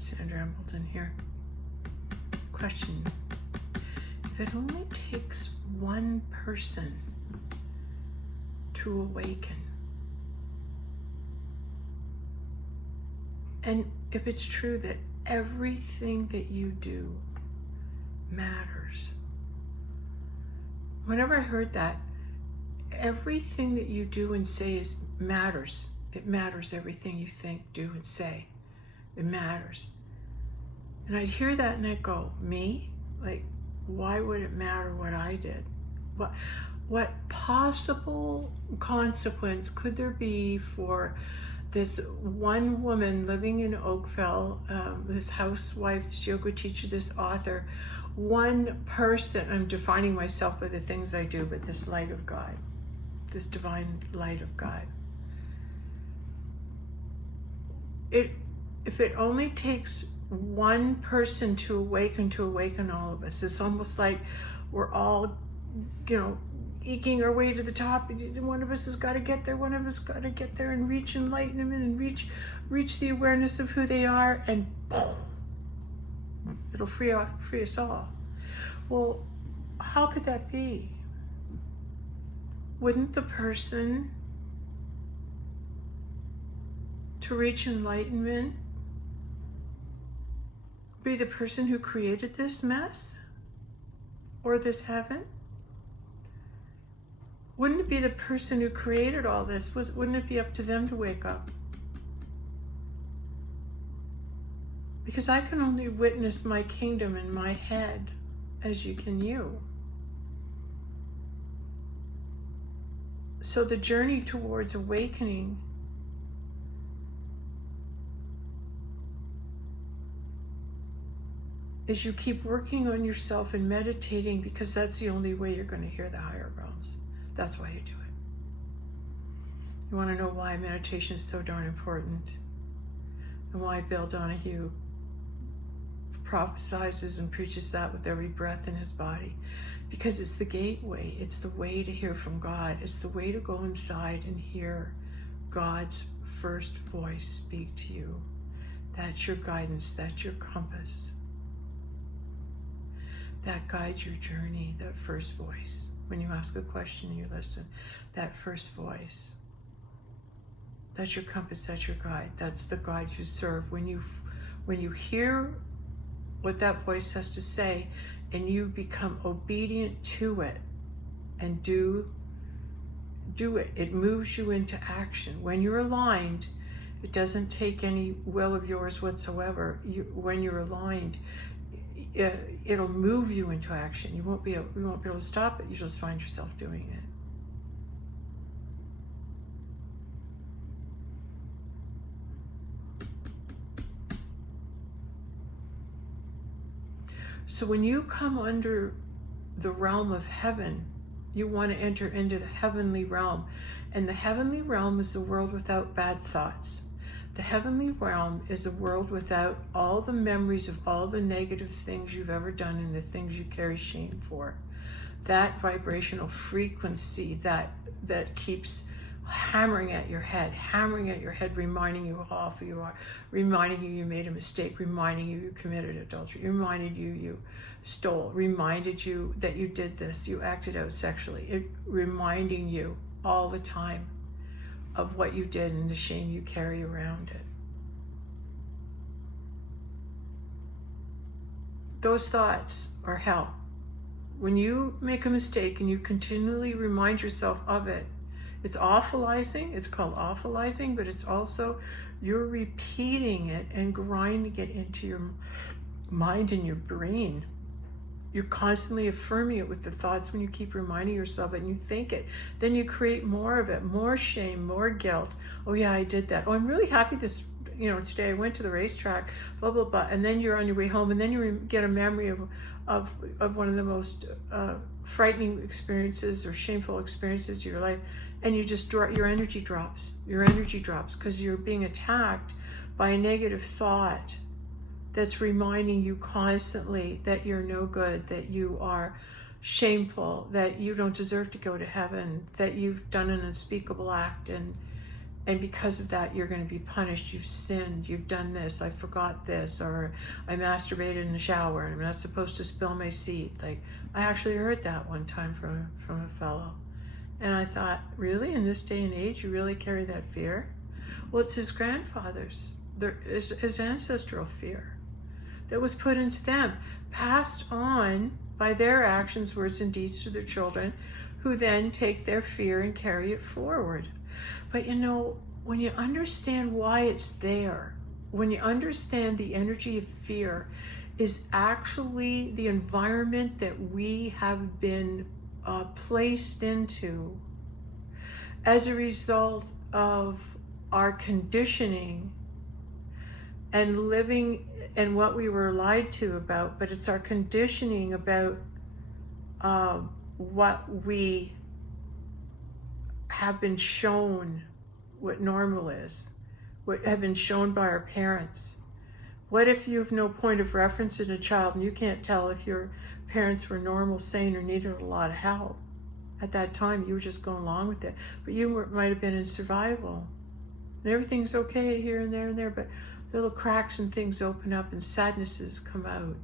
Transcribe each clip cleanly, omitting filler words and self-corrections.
Sandra Embleton here. Question. If it only takes one person to awaken, and if it's true that everything that you do matters. Whenever I heard that, everything that you do and say matters. It matters, everything you think, do, and say. It matters. And I'd hear that and I'd go, me? Like, why would it matter what I did? What possible consequence could there be for this one woman living in Oakville, this housewife, this yoga teacher, this author, one person? I'm defining myself by the things I do, but this light of God, this divine light of God. If it only takes one person to awaken all of us, it's almost like we're all, eking our way to the top. One of us has got to get there. One of us got to get there and reach enlightenment and reach the awareness of who they are, and it'll free us all. Well, how could that be? Wouldn't the person to reach enlightenment be the person who created this mess or this heaven? Wouldn't it be the person who created all this? Wouldn't it be up to them to wake up? Because I can only witness my kingdom in my head, as you can you. So the journey towards awakening is you keep working on yourself and meditating, because that's the only way you're going to hear the higher realms. That's why you do it. You want to know why meditation is so darn important, and why Bill Donahue prophesizes and preaches that with every breath in his body? Because it's the gateway. It's the way to hear from God. It's the way to go inside and hear God's first voice speak to you. That's your guidance. That's your compass. That guides your journey, that first voice. When you ask a question, you listen. That first voice. That's your compass, that's your guide. That's the God you serve. When you hear what that voice has to say and you become obedient to it and do it, it moves you into action. When you're aligned, it doesn't take any will of yours whatsoever. When you're aligned, it'll move you into action. You won't be able to stop it. You just find yourself doing it. So when you come under the realm of heaven, you want to enter into the heavenly realm. And the heavenly realm is the world without bad thoughts. The heavenly realm is a world without all the memories of all the negative things you've ever done and the things you carry shame for. That vibrational frequency that keeps hammering at your head, reminding you how awful you are, reminding you made a mistake, reminding you committed adultery, reminded you stole, reminded you that you did this, you acted out sexually, reminding you all the time of what you did and the shame you carry around it. Those thoughts are hell. When you make a mistake and you continually remind yourself of it, it's awfulizing. It's called awfulizing, but it's also you're repeating it and grinding it into your mind and your brain. You're constantly affirming it with the thoughts when you keep reminding yourself it and you think it. Then you create more of it, more shame, more guilt. Oh yeah, I did that. Oh, I'm really happy today I went to the racetrack, blah, blah, blah. And then you're on your way home and then you get a memory of one of the most frightening experiences or shameful experiences of your life. And you just your energy drops. Your energy drops because you're being attacked by a negative thought that's reminding you constantly that you're no good, that you are shameful, that you don't deserve to go to heaven, that you've done an unspeakable act, and And because of that, you're going to be punished. You've sinned. You've done this. I forgot this. Or I masturbated in the shower and I'm not supposed to spill my seat. Like, I actually heard that one time from a fellow. And I thought, really? In this day and age, you really carry that fear? Well, it's his grandfather's, his ancestral fear that was put into them, passed on by their actions, words, and deeds to their children, who then take their fear and carry it forward. But you know, when you understand why it's there, when you understand the energy of fear is actually the environment that we have been placed into as a result of our conditioning and living and what we were lied to about, but it's our conditioning about what we have been shown what normal is, what have been shown by our parents. What if you have no point of reference in a child and you can't tell if your parents were normal, sane, or needed a lot of help? At that time, you were just going along with it. But you might have been in survival. And everything's okay here and there, but little cracks and things open up and sadnesses come out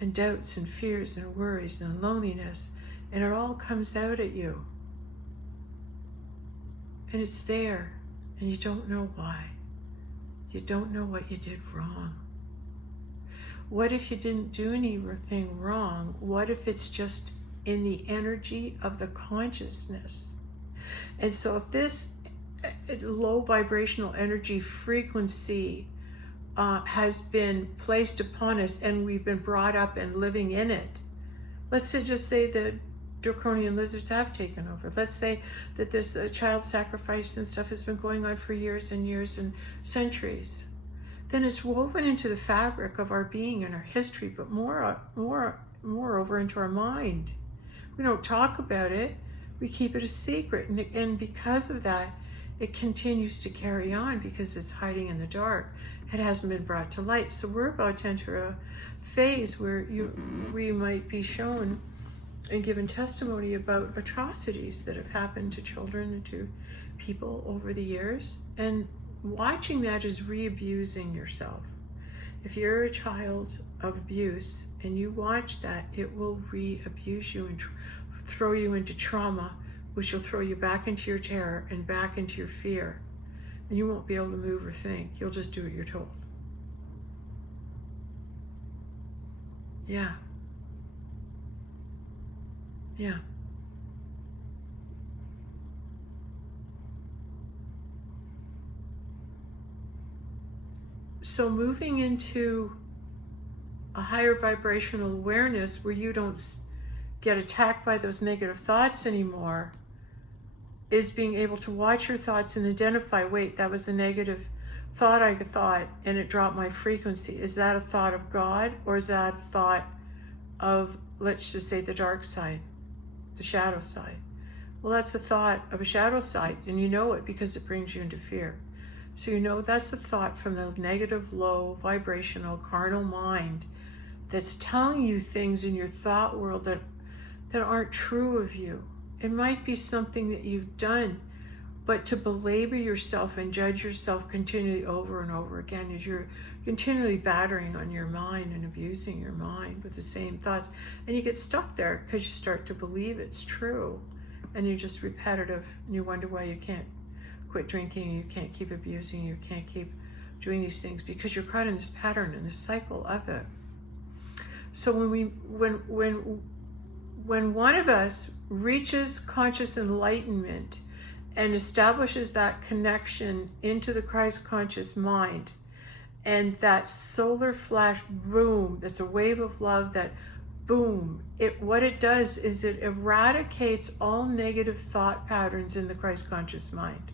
and doubts and fears and worries and loneliness. And it all comes out at you. And it's there, and you don't know why. You don't know what you did wrong. What if you didn't do anything wrong? What if it's just in the energy of the consciousness? And so if this low vibrational energy frequency has been placed upon us and we've been brought up and living in it, let's just say that draconian lizards have taken over. Let's say that this child sacrifice and stuff has been going on for years and years and centuries. Then it's woven into the fabric of our being and our history, but moreover into our mind. We don't talk about it. We keep it a secret. And because of that, it continues to carry on because it's hiding in the dark. It hasn't been brought to light. So we're about to enter a phase where we might be shown and given testimony about atrocities that have happened to children and to people over the years. And watching that is re-abusing yourself. If you're a child of abuse and you watch that, it will re-abuse you and throw you into trauma, which will throw you back into your terror and back into your fear. And you won't be able to move or think. You'll just do what you're told. Yeah. Yeah. So moving into a higher vibrational awareness where you don't get attacked by those negative thoughts anymore is being able to watch your thoughts and identify, wait, that was a negative thought I thought and it dropped my frequency. Is that a thought of God, or is that a thought of, let's just say, the dark side, the shadow side? Well, that's the thought of a shadow side, and you know it because it brings you into fear. So you know that's the thought from the negative, low, vibrational, carnal mind that's telling you things in your thought world that aren't true of you. It might be something that you've done, but to belabor yourself and judge yourself continually over and over again as you're continually battering on your mind and abusing your mind with the same thoughts. And you get stuck there because you start to believe it's true. And you're just repetitive, and you wonder why you can't quit drinking, you can't keep abusing, you can't keep doing these things because you're caught in this pattern and this cycle of it. So when one of us reaches conscious enlightenment and establishes that connection into the Christ conscious mind, and that solar flash boom, that's a wave of love, that boom, what it does is it eradicates all negative thought patterns in the Christ conscious mind.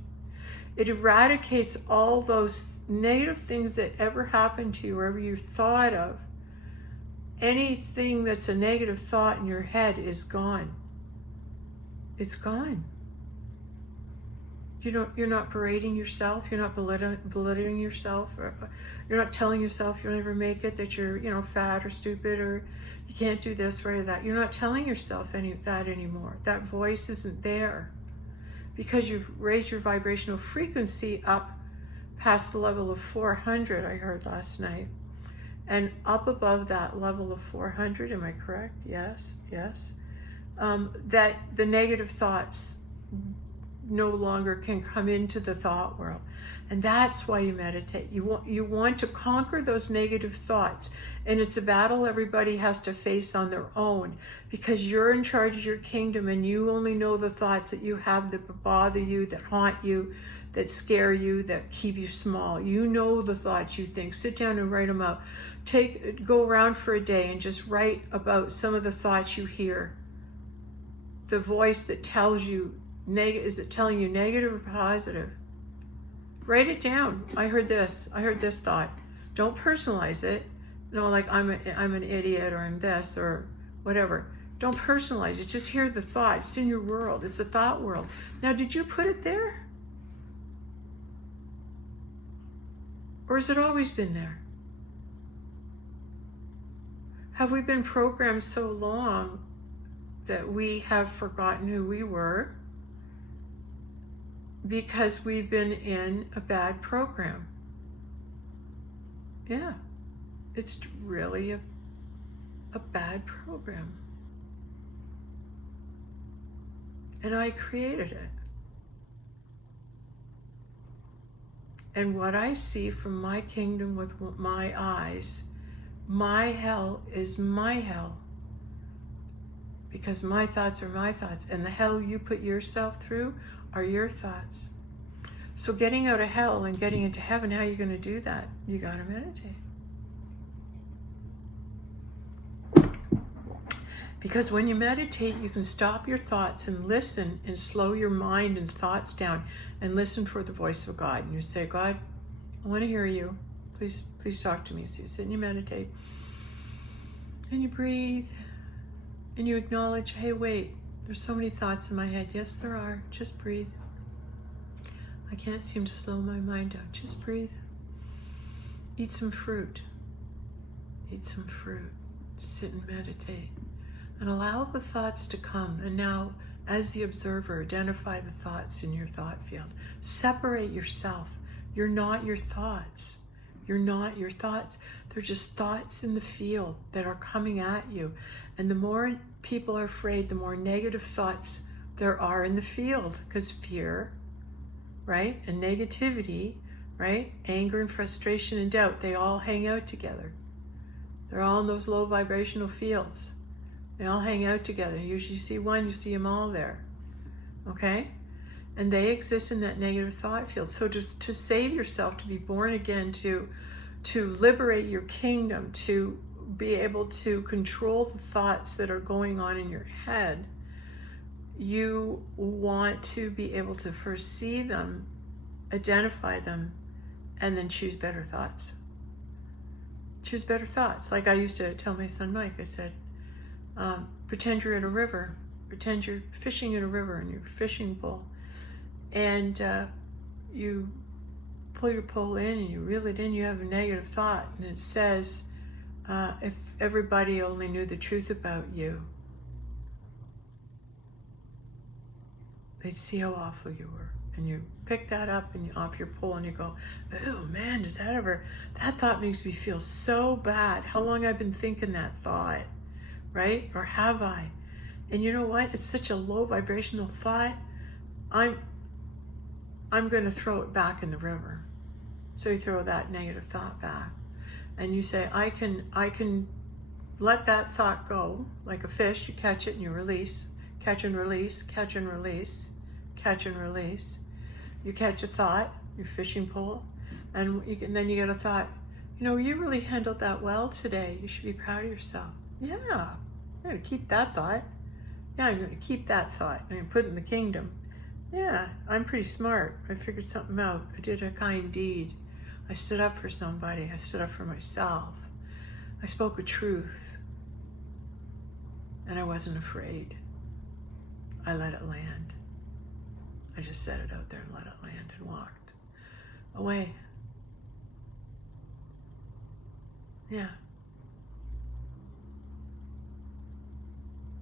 It eradicates all those negative things that ever happened to you, or ever you thought of. Anything that's a negative thought in your head is gone. It's gone. You're not berating yourself. You're not belittling yourself. You're not telling yourself you'll never make it, that you're fat or stupid, or you can't do this or that. You're not telling yourself any of that anymore. That voice isn't there, because you've raised your vibrational frequency up past the level of 400, I heard last night. And up above that level of 400, am I correct? Yes, yes. That the negative thoughts no longer can come into the thought world. And that's why you meditate. You want to conquer those negative thoughts. And it's a battle everybody has to face on their own, because you're in charge of your kingdom and you only know the thoughts that you have that bother you, that haunt you, that scare you, that keep you small. You know the thoughts you think. Sit down and write them out. Go around for a day and just write about some of the thoughts you hear. The voice that tells you, is it telling you negative or positive? Write it down. I heard this thought. Don't personalize it. Like I'm an idiot, or I'm this, or whatever. Don't personalize it. Just hear the thought. It's in your world. It's a thought world. Now, did you put it there? Or has it always been there? Have we been programmed so long that we have forgotten who we were because we've been in a bad program? Yeah, it's really a bad program. And I created it. And what I see from my kingdom with my eyes, my hell is my hell. Because my thoughts are my thoughts. And the hell you put yourself through are your thoughts. So getting out of hell and getting into heaven, how are you going to do that? You got to meditate. Because when you meditate, you can stop your thoughts and listen and slow your mind and thoughts down and listen for the voice of God. And you say, God, I want to hear you. Please talk to me. So you sit and you meditate. And you breathe. And you acknowledge, hey, wait, there's so many thoughts in my head. Yes, there are. Just breathe. I can't seem to slow my mind down. Just breathe. Eat some fruit. Eat some fruit. Sit and meditate. And allow the thoughts to come. And now, as the observer, identify the thoughts in your thought field. Separate yourself. You're not your thoughts. You're not your thoughts. They're just thoughts in the field that are coming at you. And the more people are afraid, the more negative thoughts there are in the field. Because fear, right, and negativity, right, anger and frustration and doubt, they all hang out together. They're all in those low vibrational fields. They all hang out together. Usually you see one, you see them all there. Okay? And they exist in that negative thought field. So just to save yourself, to be born again, to liberate your kingdom, to be able to control the thoughts that are going on in your head, you want to be able to first see them, identify them, and then choose better thoughts. Choose better thoughts. Like I used to tell my son Mike, I said, pretend you're at a river. Pretend you're fishing in a river in your fishing pole. And you pull your pole in and you reel it in, you have a negative thought. And it says, if everybody only knew the truth about you, they'd see how awful you were. And you pick that up and you off your pole and you go, oh man, that thought makes me feel so bad. How long I've been thinking that thought, right? Or have I? And you know what? It's such a low vibrational thought. I'm going to throw it back in the river. So you throw that negative thought back. And you say, I can let that thought go. Like a fish, you catch it and you release. Catch and release, catch and release, catch and release. You catch a thought, your fishing pole, and then you get a thought, you really handled that well today. You should be proud of yourself. Yeah, I'm going to keep that thought. Yeah, I'm going to keep that thought. I'm going to put it in the kingdom. Yeah, I'm pretty smart. I figured something out. I did a kind deed. I stood up for somebody. I stood up for myself. I spoke a truth. And I wasn't afraid. I let it land. I just set it out there and let it land and walked away. Yeah.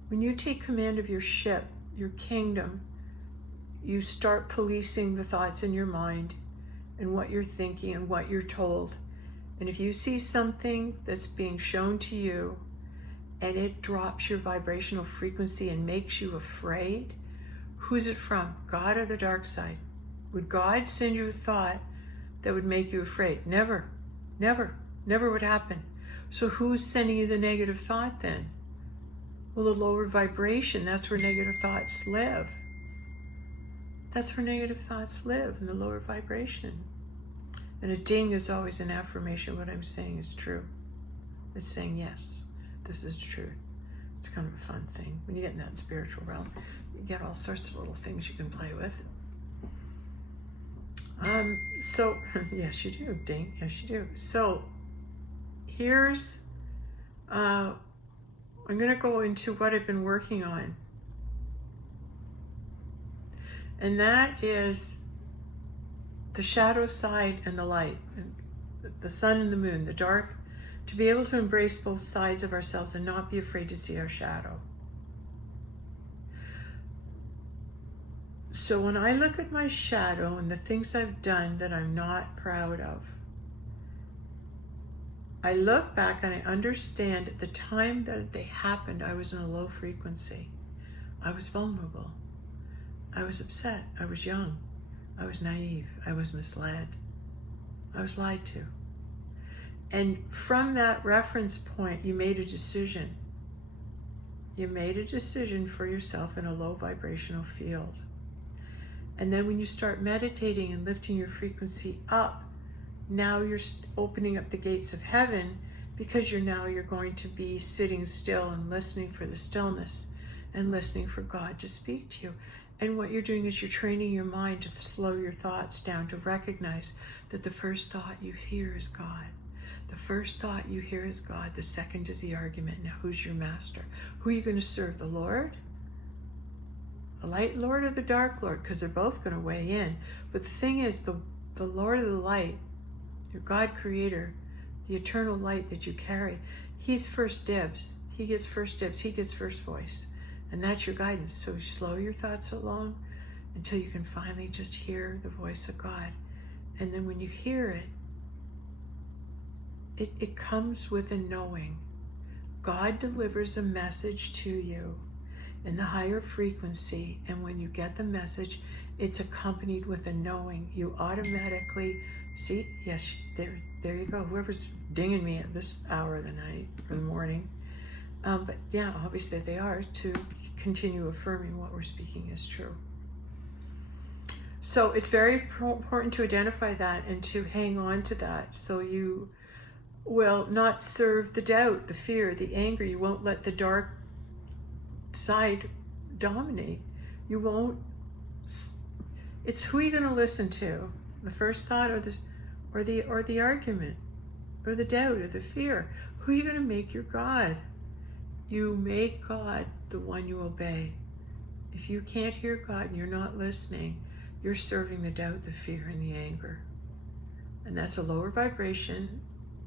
When you take command of your ship, your kingdom, you start policing the thoughts in your mind and what you're thinking and what you're told. And if you see something that's being shown to you and it drops your vibrational frequency and makes you afraid, who's it from? God or the dark side? Would God send you a thought that would make you afraid? Never, never, never would happen. So who's sending you the negative thought then? Well, the lower vibration, that's where negative thoughts live. That's where negative thoughts live, in the lower vibration. And a ding is always an affirmation. What I'm saying is true. It's saying, yes, this is the truth. It's kind of a fun thing. When you get in that spiritual realm, you get all sorts of little things you can play with. So, yes, you do, ding. Yes, you do. So, here's, I'm going to go into what I've been working on. And that is the shadow side and the light, the sun and the moon, the dark, to be able to embrace both sides of ourselves and not be afraid to see our shadow. So when I look at my shadow and the things I've done that I'm not proud of, I look back and I understand at the time that they happened, I was in a low frequency. I was vulnerable. I was upset. I was young. I was naive. I was misled. I was lied to. And from that reference point, you made a decision. You made a decision for yourself in a low vibrational field. And then when you start meditating and lifting your frequency up, now you're opening up the gates of heaven, because you're going to be sitting still and listening for the stillness and listening for God to speak to you. And what you're doing is you're training your mind to slow your thoughts down, to recognize that the first thought you hear is God. The first thought you hear is God. The second is the argument. Now, who's your master? Who are you going to serve? The Lord? The light Lord or the dark Lord? Because they're both going to weigh in. But the thing is, the Lord of the light, your God creator, the eternal light that you carry, he's first dibs. He gets first dibs. He gets first voice. And that's your guidance. So slow your thoughts along until you can finally just hear the voice of God. And then when you hear it, it comes with a knowing. God delivers a message to you in the higher frequency. And when you get the message, it's accompanied with a knowing. You automatically see, yes, there you go. Whoever's dinging me at this hour of the night or the morning. But yeah, obviously they are, to continue affirming what we're speaking is true. So it's very important to identify that and to hang on to that, so you will not serve the doubt, the fear, the anger. You won't let the dark side dominate. You won't. It's who you're going to listen to, the first thought or the argument or the doubt or the fear. Who are you going to make your God? You make God the one you obey. If you can't hear God and you're not listening, you're serving the doubt, the fear, and the anger. And that's a lower vibration,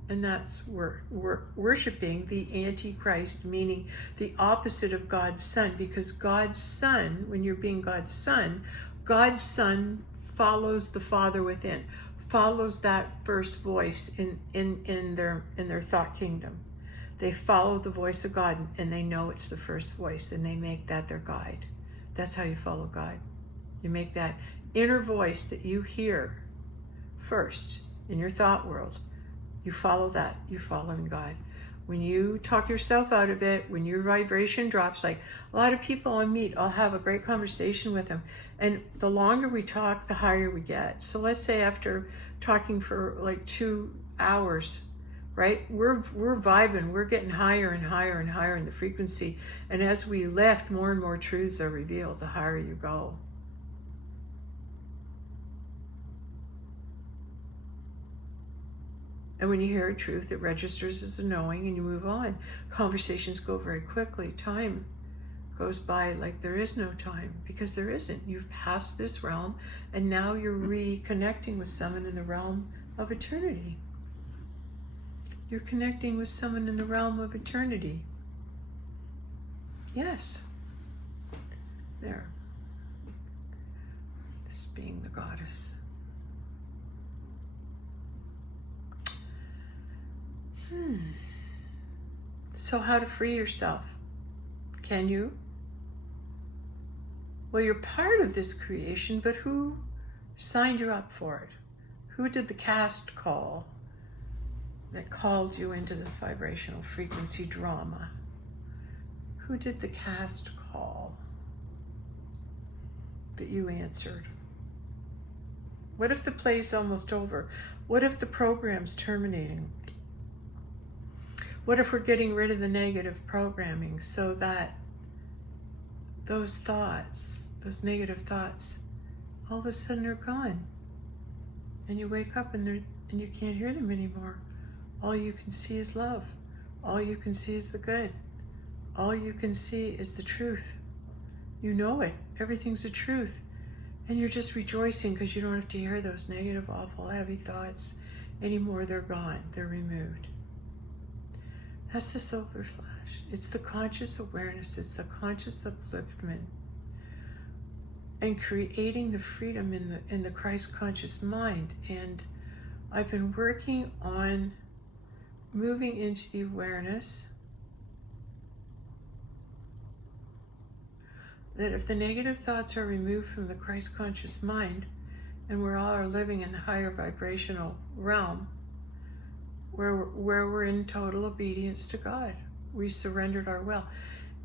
and that's worshiping the Antichrist, meaning the opposite of God's Son. Because God's Son, when you're being God's Son follows the Father within, follows that first voice in their thought kingdom. They follow the voice of God, and they know it's the first voice, and they make that their guide. That's how you follow God. You make that inner voice that you hear first in your thought world. You follow that. You're following God. When you talk yourself out of it, when your vibration drops, like a lot of people I meet, I'll have a great conversation with them. And the longer we talk, the higher we get. So let's say after talking for like 2 hours, right? We're vibing, we're getting higher and higher and higher in the frequency. And as we lift, more and more truths are revealed the higher you go. And when you hear a truth, it registers as a knowing, and you move on. Conversations go very quickly. Time goes by like there is no time, because there isn't. You've passed this realm, and now you're reconnecting with someone in the realm of eternity. You're connecting with someone in the realm of eternity. Yes. There. being the goddess. So how to free yourself? Can you? Well, you're part of this creation, but who signed you up for it? Who did the cast call that called you into this vibrational frequency drama? Who did the cast call that you answered? What if the play's almost over? What if the program's terminating? What if we're getting rid of the negative programming so that those thoughts, those negative thoughts, all of a sudden are gone? And you wake up and you can't hear them anymore. All you can see is love. All you can see is the good. All you can see is the truth. You know it. Everything's the truth. And you're just rejoicing because you don't have to hear those negative, awful, heavy thoughts anymore. They're gone. They're removed. That's the solar flash. It's the conscious awareness. It's the conscious upliftment. And creating the freedom in the Christ conscious mind. And I've been working on moving into the awareness that if the negative thoughts are removed from the Christ conscious mind, and we're all are living in the higher vibrational realm, where we're in total obedience to God, we surrendered our will.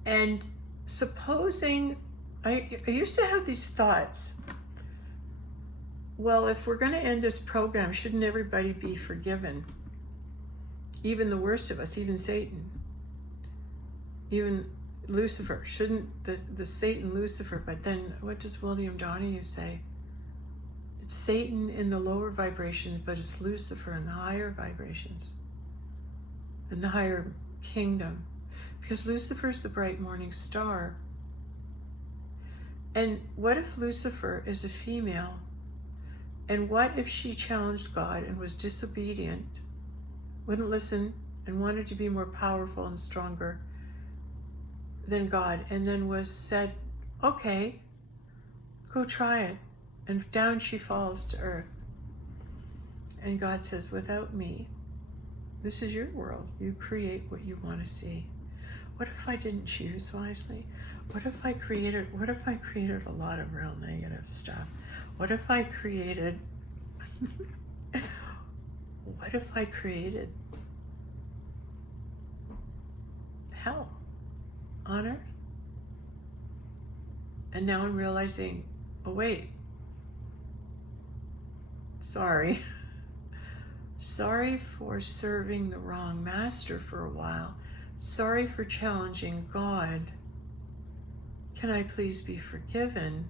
And supposing, I used to have these thoughts, well, if we're going to end this program, shouldn't everybody be forgiven? Even the worst of us, even Satan, even Lucifer. Shouldn't the Satan, Lucifer? But then what does William Donahue say? It's Satan in the lower vibrations, but it's Lucifer in the higher vibrations, in the higher kingdom. Because Lucifer's the bright morning star. And what if Lucifer is a female? And what if she challenged God and was disobedient, wouldn't listen, and wanted to be more powerful and stronger than God, and then was said, okay, go try it. And down she falls to earth. And God says, without me, this is your world. You create what you want to see. What if I didn't choose wisely? What if I created a lot of real negative stuff? What if I created hell on earth? And now I'm realizing, oh wait, sorry for serving the wrong master for a while. Sorry for challenging God. Can I please be forgiven?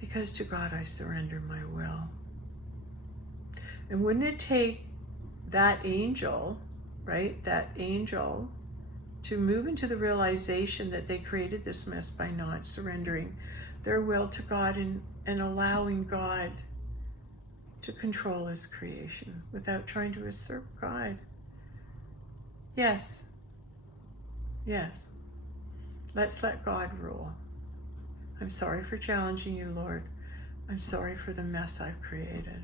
Because to God I surrender my will. And wouldn't it take that angel, right, that angel, to move into the realization that they created this mess by not surrendering their will to God and allowing God to control his creation without trying to usurp God? Yes. Let's let God rule. I'm sorry for challenging you, Lord. I'm sorry for the mess I've created.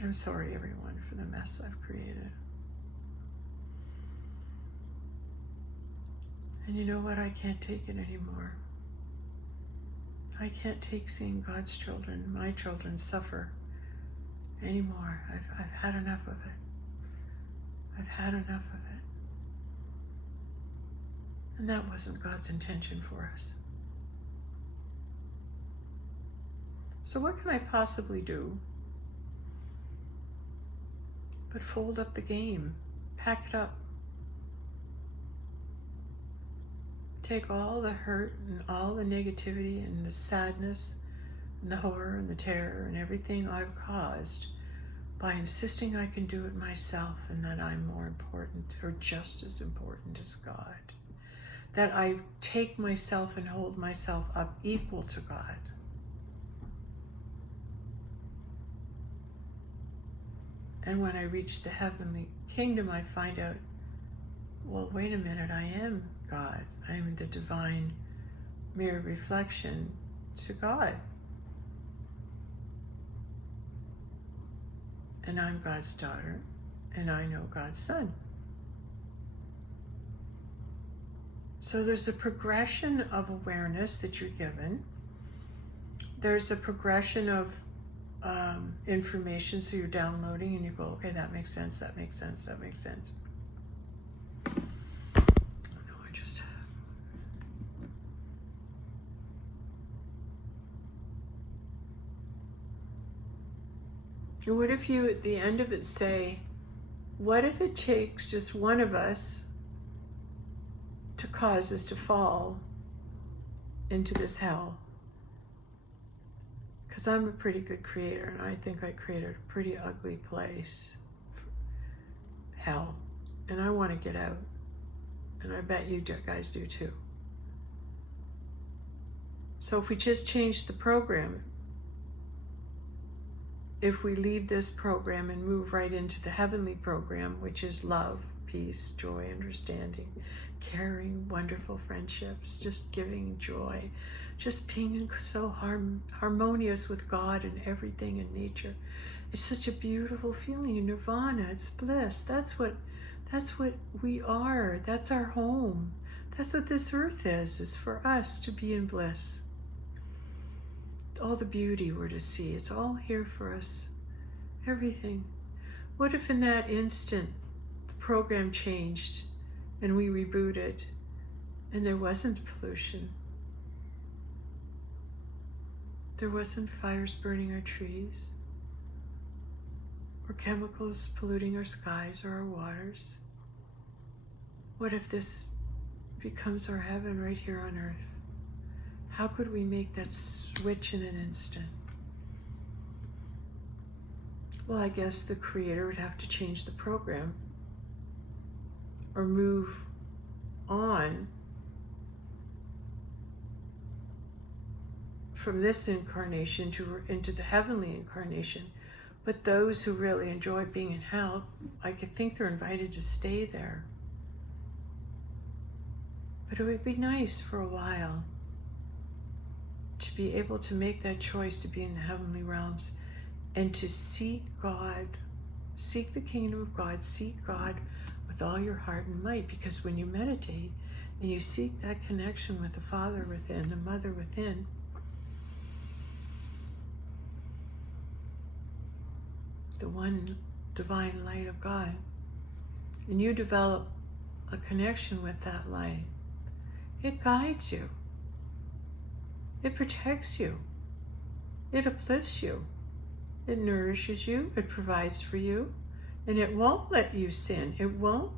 I'm sorry, everyone, for the mess I've created. And you know what? I can't take it anymore. I can't take seeing God's children, my children, suffer anymore. I've had enough of it. I've had enough of it. And that wasn't God's intention for us. So what can I possibly do but fold up the game, pack it up, take all the hurt and all the negativity and the sadness and the horror and the terror and everything I've caused by insisting I can do it myself and that I'm more important or just as important as God. That I take myself and hold myself up equal to God. And when I reach the heavenly kingdom, I find out, well, wait a minute, I am God. I am the divine mirror reflection to God. and I'm God's daughter, and I know God's son. So there's a progression of awareness that you're given. There's a progression of information, so you're downloading and you go, okay, that makes sense, that makes sense, that makes sense. What if you, at the end of it, say, what if it takes just one of us to cause us to fall into this hell? Because I'm a pretty good creator, and I think I created a pretty ugly place, hell, and I want to get out, and I bet you guys do too. So if we just change the program, if we leave this program and move right into the heavenly program, which is love, peace, joy, understanding, caring, wonderful friendships, just giving joy, just being so harmonious with God and everything in nature. It's such a beautiful feeling. Nirvana, it's bliss. That's what we are. That's our home. That's what this earth is for us to be in bliss. All the beauty we're to see, it's all here for us. Everything. What if in that instant the program changed and we rebooted and there wasn't pollution? There wasn't fires burning our trees or chemicals polluting our skies or our waters. What if this becomes our heaven right here on earth? How could we make that switch in an instant? Well, I guess the creator would have to change the program or move on from this incarnation into the heavenly incarnation. But those who really enjoy being in hell, I could think they're invited to stay there. But it would be nice for a while to be able to make that choice to be in the heavenly realms and to seek God, seek the kingdom of God, seek God with all your heart and might. Because when you meditate and you seek that connection with the Father within, the Mother within, the one divine light of God, and you develop a connection with that light, it guides you. It protects you. It uplifts you. It nourishes you. It provides for you. And it won't let you sin. It won't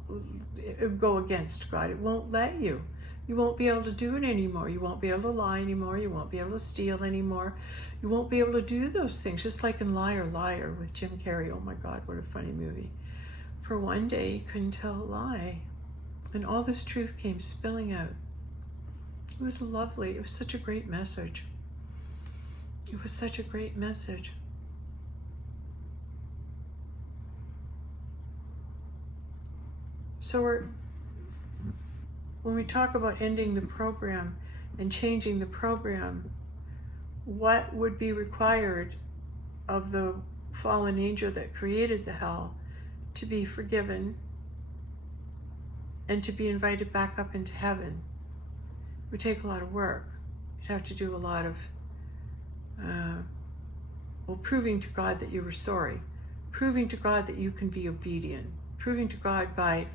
go against God. It won't let you. You won't be able to do it anymore. You won't be able to lie anymore. You won't be able to steal anymore. You won't be able to do those things. Just like in Liar, Liar with Jim Carrey. Oh my God, what a funny movie. For one day, he couldn't tell a lie. And all this truth came spilling out. It was lovely. It was such a great message. It was such a great message. So when we talk about ending the program and changing the program, what would be required of the fallen angel that created the hell to be forgiven and to be invited back up into heaven? It would take a lot of work. You'd have to do a lot of proving to God that you were sorry, proving to God that you can be obedient, proving to God by,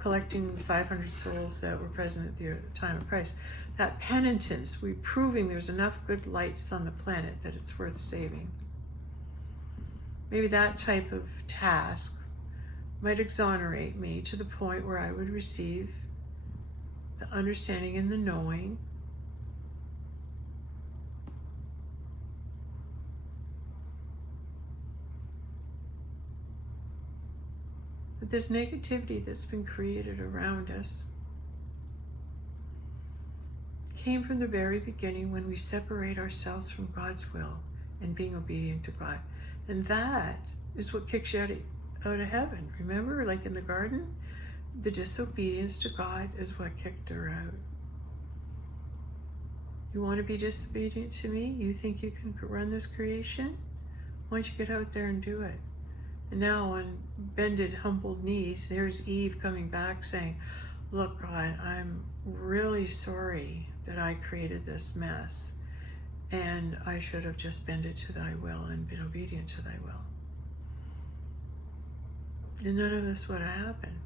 collecting 500 souls that were present at the time of Christ. That penitence, we're proving there's enough good lights on the planet that it's worth saving. Maybe that type of task might exonerate me to the point where I would receive the understanding and the knowing that this negativity that's been created around us came from the very beginning when we separate ourselves from God's will and being obedient to God. And that is what kicks you out of heaven. Remember, like in the garden? The disobedience to God is what kicked her out. You want to be disobedient to me? You think you can run this creation? Why don't you get out there and do it? And now on bended, humbled knees, there's Eve coming back saying, look, God, I'm really sorry that I created this mess. And I should have just bended to thy will and been obedient to thy will. And none of this would have happened.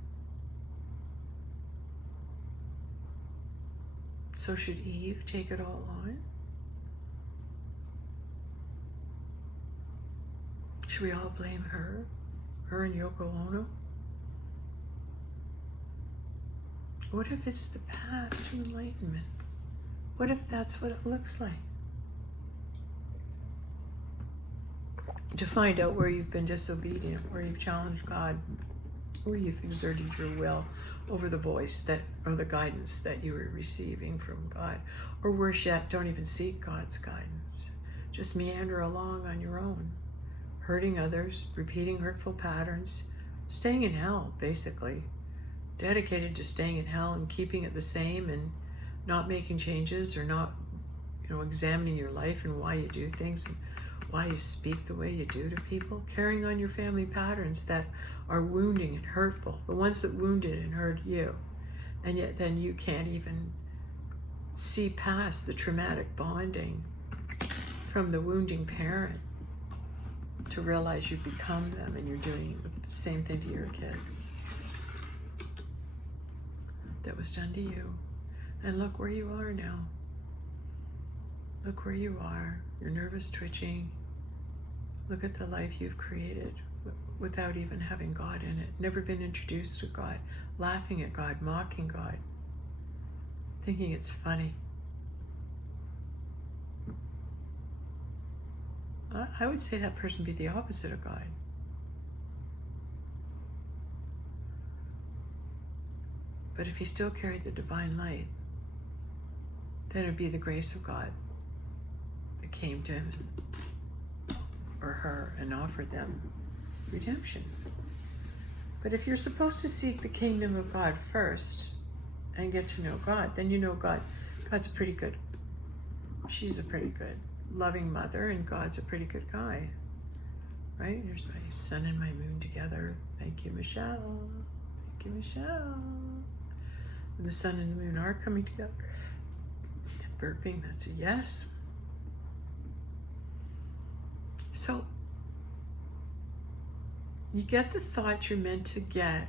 So should Eve take it all on? Should we all blame her? Her and Yoko Ono? What if it's the path to enlightenment? What if that's what it looks like? To find out where you've been disobedient, where you've challenged God, where you've exerted your will over the voice that, or the guidance that you were receiving from God. Or worse yet, don't even seek God's guidance. Just meander along on your own, hurting others, repeating hurtful patterns, staying in hell, basically. Dedicated to staying in hell and keeping it the same and not making changes or not, examining your life and why you do things and why you speak the way you do to people. Carrying on your family patterns that are wounding and hurtful, the ones that wounded and hurt you. And yet then you can't even see past the traumatic bonding from the wounding parent to realize you've become them and you're doing the same thing to your kids that was done to you. And look where you are now. Look where you are. You're nervous, twitching. Look at the life you've created without even having God in it. Never been introduced to God. Laughing at God, mocking God. Thinking it's funny. I would say that person be the opposite of God. But if he still carried the divine light, then it would be the grace of God that came to him or her and offered them redemption. But if you're supposed to seek the kingdom of God first and get to know God, then you know God. God's pretty good. She's a pretty good, loving mother, and God's a pretty good guy. Right? Here's my sun and my moon together. Thank you, Michelle. Thank you, Michelle. And the sun and the moon are coming together. Burping, that's a yes. So, you get the thought you're meant to get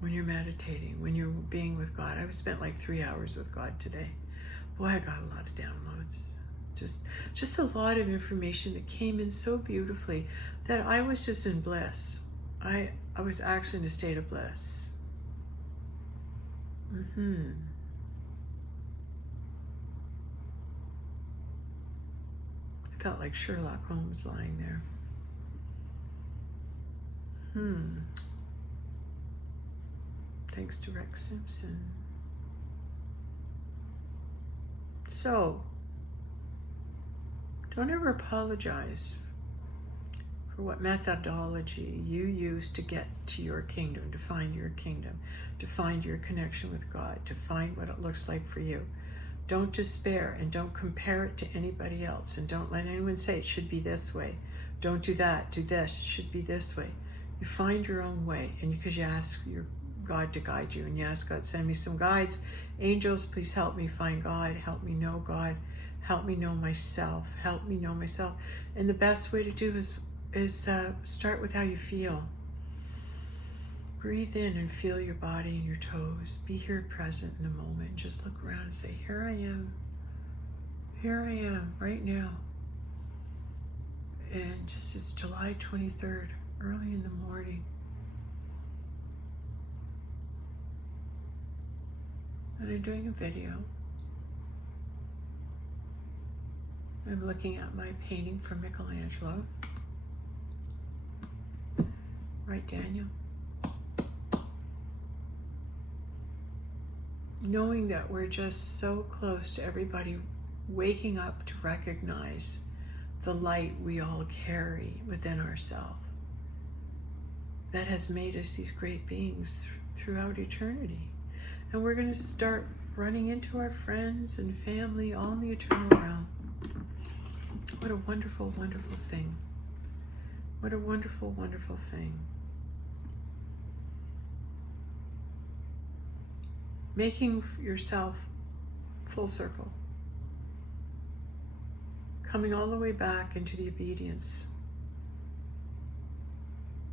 when you're meditating, when you're being with God. I spent like 3 hours with God today. Boy, I got a lot of downloads. Just a lot of information that came in so beautifully that I was just in bliss. I was actually in a state of bliss. I felt like Sherlock Holmes lying there. Thanks to Rex Simpson. So, don't ever apologize for what methodology you use to get to your kingdom, to find your kingdom, to find your connection with God, to find what it looks like for you. Don't despair and don't compare it to anybody else, and don't let anyone say it should be this way. Don't do that, do this, it should be this way. You find your own way, and because you ask your God to guide you, and you ask God, send me some guides. Angels, please help me find God, help me know God, help me know myself, help me know myself. And the best way to do is start with how you feel. Breathe in and feel your body and your toes. Be here present in the moment. Just look around and say, here I am. Here I am right now. And just it's July 23rd, early in the morning. And I'm doing a video. I'm looking at my painting from Michelangelo. Right, Daniel? Knowing that we're just so close to everybody waking up to recognize the light we all carry within ourselves that has made us these great beings throughout eternity. And we're going to start running into our friends and family all in the eternal realm. What a wonderful, wonderful thing. What a wonderful, wonderful thing. Making yourself full circle. Coming all the way back into the obedience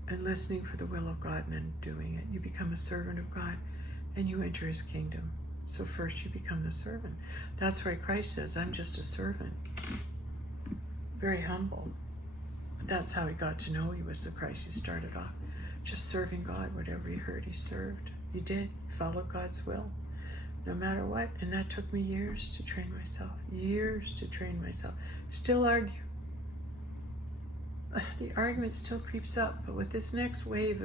and listening for the will of God and then doing it. You become a servant of God and you enter his kingdom. So first you become the servant. That's why Christ says, I'm just a servant. Very humble. But that's how he got to know he was the Christ. He started off just serving God. Whatever he heard, he served. He did. He followed God's will. No matter what. And that took me years to train myself. Years to train myself. Still argue. The argument still creeps up. But with this next wave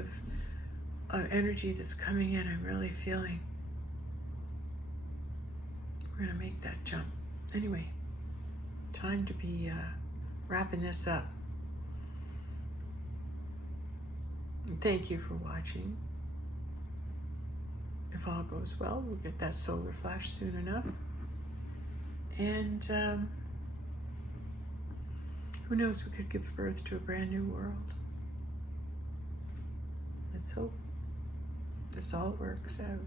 of energy that's coming in, I'm really feeling we're going to make that jump. Anyway, time to be wrapping this up. And thank you for watching. If all goes well, we'll get that solar flash soon enough. And who knows, we could give birth to a brand new world. Let's hope this all works out.